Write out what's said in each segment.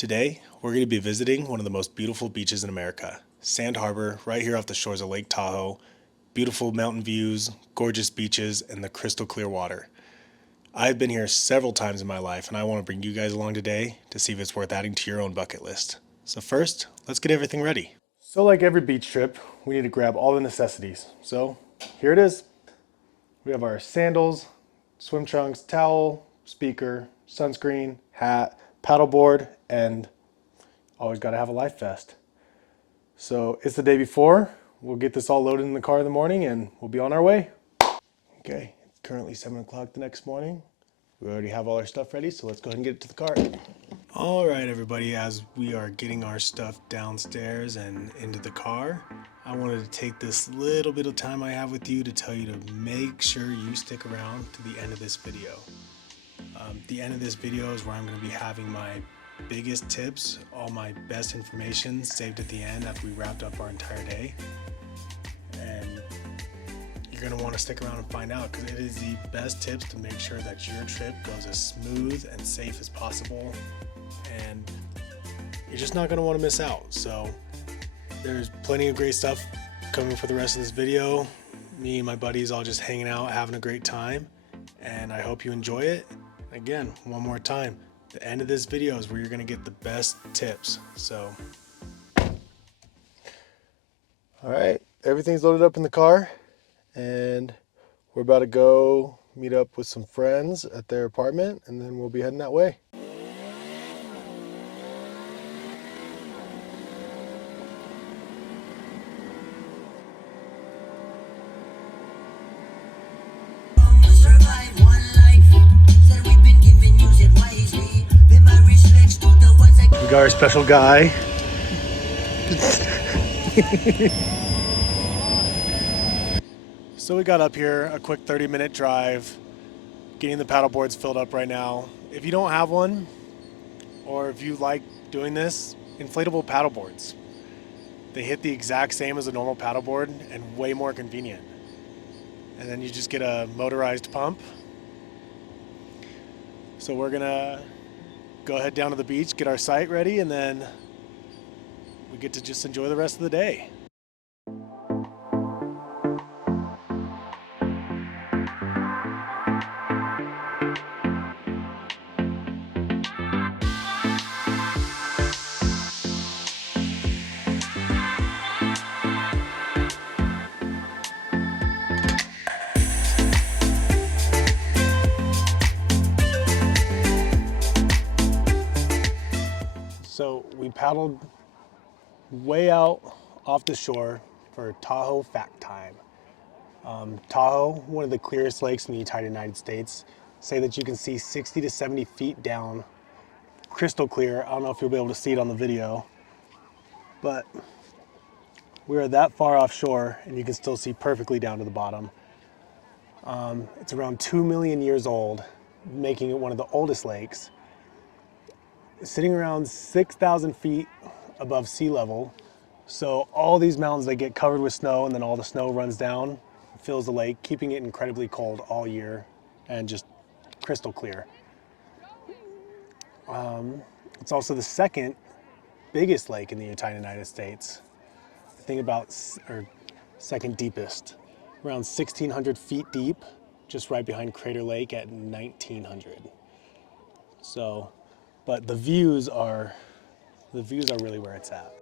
Today, we're going to be visiting one of the most beautiful beaches in America, Sand Harbor, right here off the shores of Lake Tahoe. Beautiful mountain views, gorgeous beaches, and the crystal clear water. I've been here several times in my life, and I want to bring you guys along today to see if it's worth adding to your own bucket list. So first, let's get everything ready. So like every beach trip, we need to grab all the necessities. So here it is. We have our sandals, swim trunks, towel, speaker, sunscreen, hat, paddleboard, and always got to have a life vest. So it's the day before. We'll get this all loaded in the car in the morning and we'll be on our way. Okay, it's currently 7 o'clock the next morning. We already have all our stuff ready, so let's go ahead and get it to the car. All right, everybody, as we are getting our stuff downstairs and into the car, I wanted to take this little bit of time I have with you to tell you to make sure you stick around to the end of this video. The end of this video is where I'm going to be having my biggest tips, all my best information saved at the end after we wrapped up our entire day. And you're going to want to stick around and find out, because it is the best tips to make sure that your trip goes as smooth and safe as possible, and you're just not going to want to miss out. So there's plenty of great stuff coming for the rest of this video. Me and my buddies all just hanging out, having a great time, and I hope you enjoy it. Again, one more time, the end of this video is where you're going to get the best tips. So all right, everything's loaded up in the car, and we're about to go meet up with some friends at their apartment, and then we'll be heading that way. We got our special guy. So we got up here, a quick 30-minute drive, getting the paddle boards filled up right now. If you don't have one, or if you like doing this, inflatable paddle boards. They hit the exact same as a normal paddleboard and way more convenient. And then you just get a motorized pump. So we're gonna go ahead down to the beach, get our site ready, and then we get to just enjoy the rest of the day. So we paddled way out off the shore for Tahoe fact time. Tahoe, one of the clearest lakes in the entire United States, say that you can see 60 to 70 feet down, crystal clear. I don't know if you'll be able to see it on the video, but we are that far offshore and you can still see perfectly down to the bottom. It's around 2 million years old, making it one of the oldest lakes. Sitting around 6,000 feet above sea level. So all these mountains, they get covered with snow, and then all the snow runs down, fills the lake, keeping it incredibly cold all year and just crystal clear. It's also the second biggest lake in the entire United States. I think or second deepest, around 1,600 feet deep, just right behind Crater Lake at 1,900. So, but the views are really where it's at.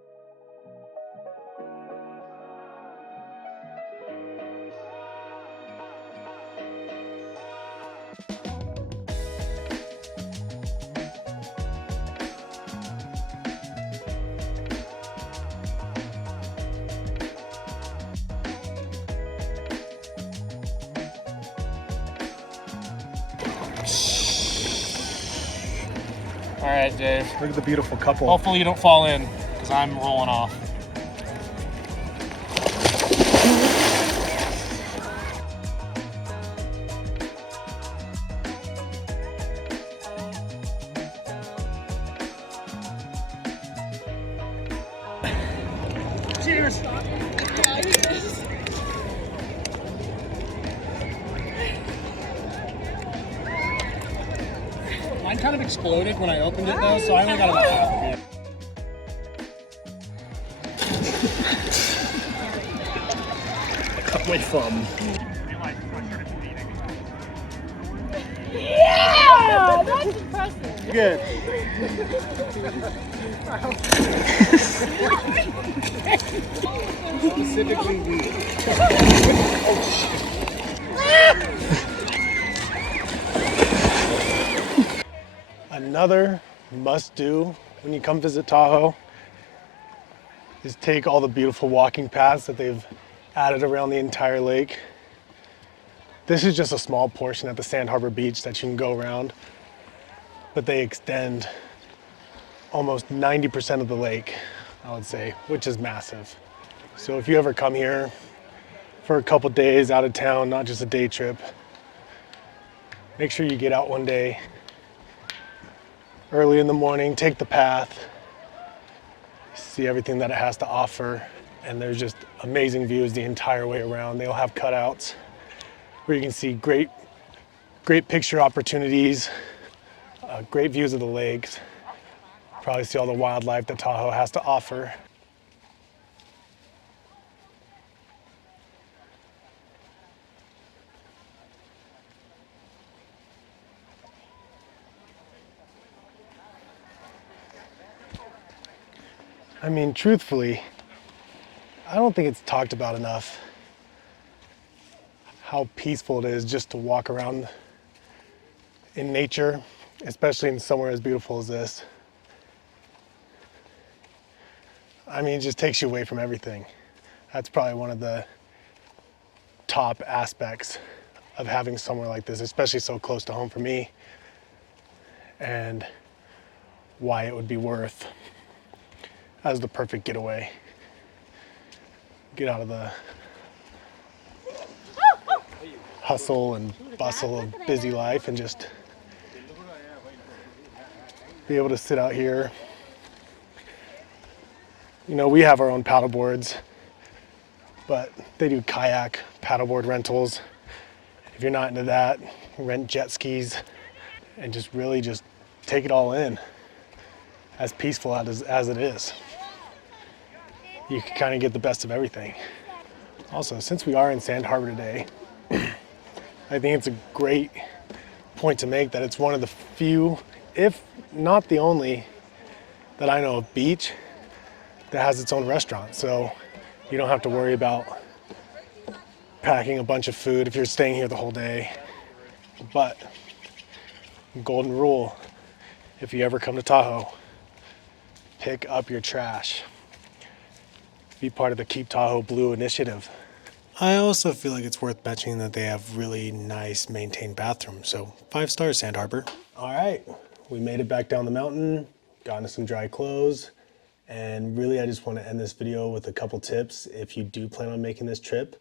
All right, Dave. Look at the beautiful couple. Hopefully you don't fall in, because I'm rolling off. Cheers! Mine kind of exploded when I opened it though, so I only got about half of it. Cut my thumb. Yeah, that's impressive. Good. Specifically we. Another must-do when you come visit Tahoe is take all the beautiful walking paths that they've added around the entire lake. This is just a small portion at the Sand Harbor Beach that you can go around, but they extend almost 90% of the lake, I would say, which is massive. So if you ever come here for a couple days out of town, not just a day trip, make sure you get out one day early in the morning, take the path, see everything that it has to offer, and there's just amazing views the entire way around. They'll have cutouts where you can see great picture opportunities, great views of the lakes, probably see all the wildlife that Tahoe has to offer. I mean, truthfully, I don't think it's talked about enough how peaceful it is just to walk around in nature, especially in somewhere as beautiful as this. I mean, it just takes you away from everything. That's probably one of the top aspects of having somewhere like this, especially so close to home for me, and why it would be worth as the perfect getaway. Get out of the hustle and bustle of busy life and just be able to sit out here. You know, we have our own paddle boards, but they do kayak paddleboard rentals. If you're not into that, rent jet skis and just really just take it all in. As peaceful as it is, you can kind of get the best of everything. Also, since we are in Sand Harbor today, I think it's a great point to make that it's one of the few, if not the only, that I know of beach that has its own restaurant. So you don't have to worry about packing a bunch of food if you're staying here the whole day. But golden rule, if you ever come to Tahoe, pick up your trash. Be part of the Keep Tahoe Blue initiative. I also feel like it's worth mentioning that they have really nice maintained bathrooms. So 5 stars, Sand Harbor. All right, we made it back down the mountain, got into some dry clothes. And really, I just want to end this video with a couple tips if you do plan on making this trip.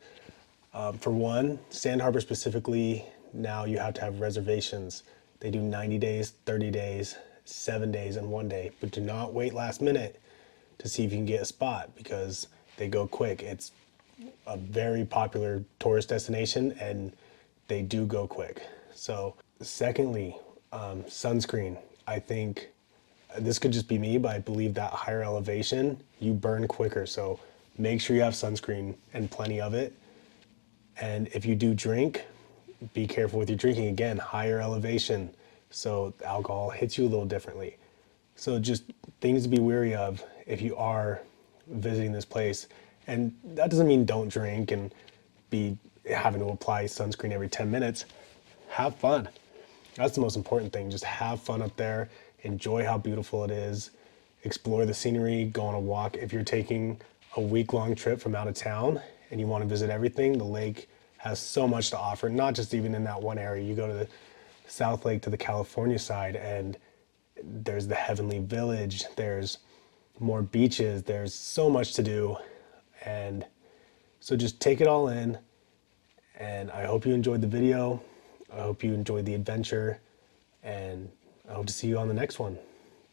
For one, Sand Harbor specifically, now you have to have reservations. They do 90 days, 30 days, 7 days, and 1 day. But do not wait last minute to see if you can get a spot because they go quick. It's a very popular tourist destination and they do go quick. So secondly, sunscreen. I think this could just be me, but I believe that higher elevation, you burn quicker. So make sure you have sunscreen and plenty of it. And if you do drink, be careful with your drinking. Again, higher elevation, so alcohol hits you a little differently. So just things to be wary of if you are visiting this place. And that doesn't mean don't drink and be having to apply sunscreen every 10 minutes. Have fun. That's the most important thing. Just have fun up there. Enjoy how beautiful it is. Explore the scenery. Go on a walk. If you're taking a week-long trip from out of town and you want to visit everything, the lake has so much to offer. Not just even in that one area. You go to the South Lake to the California side and there's the Heavenly Village. There's more beaches. There's so much to do. And so just take it all in. And I hope you enjoyed the video. I hope you enjoyed the adventure. And I hope to see you on the next one.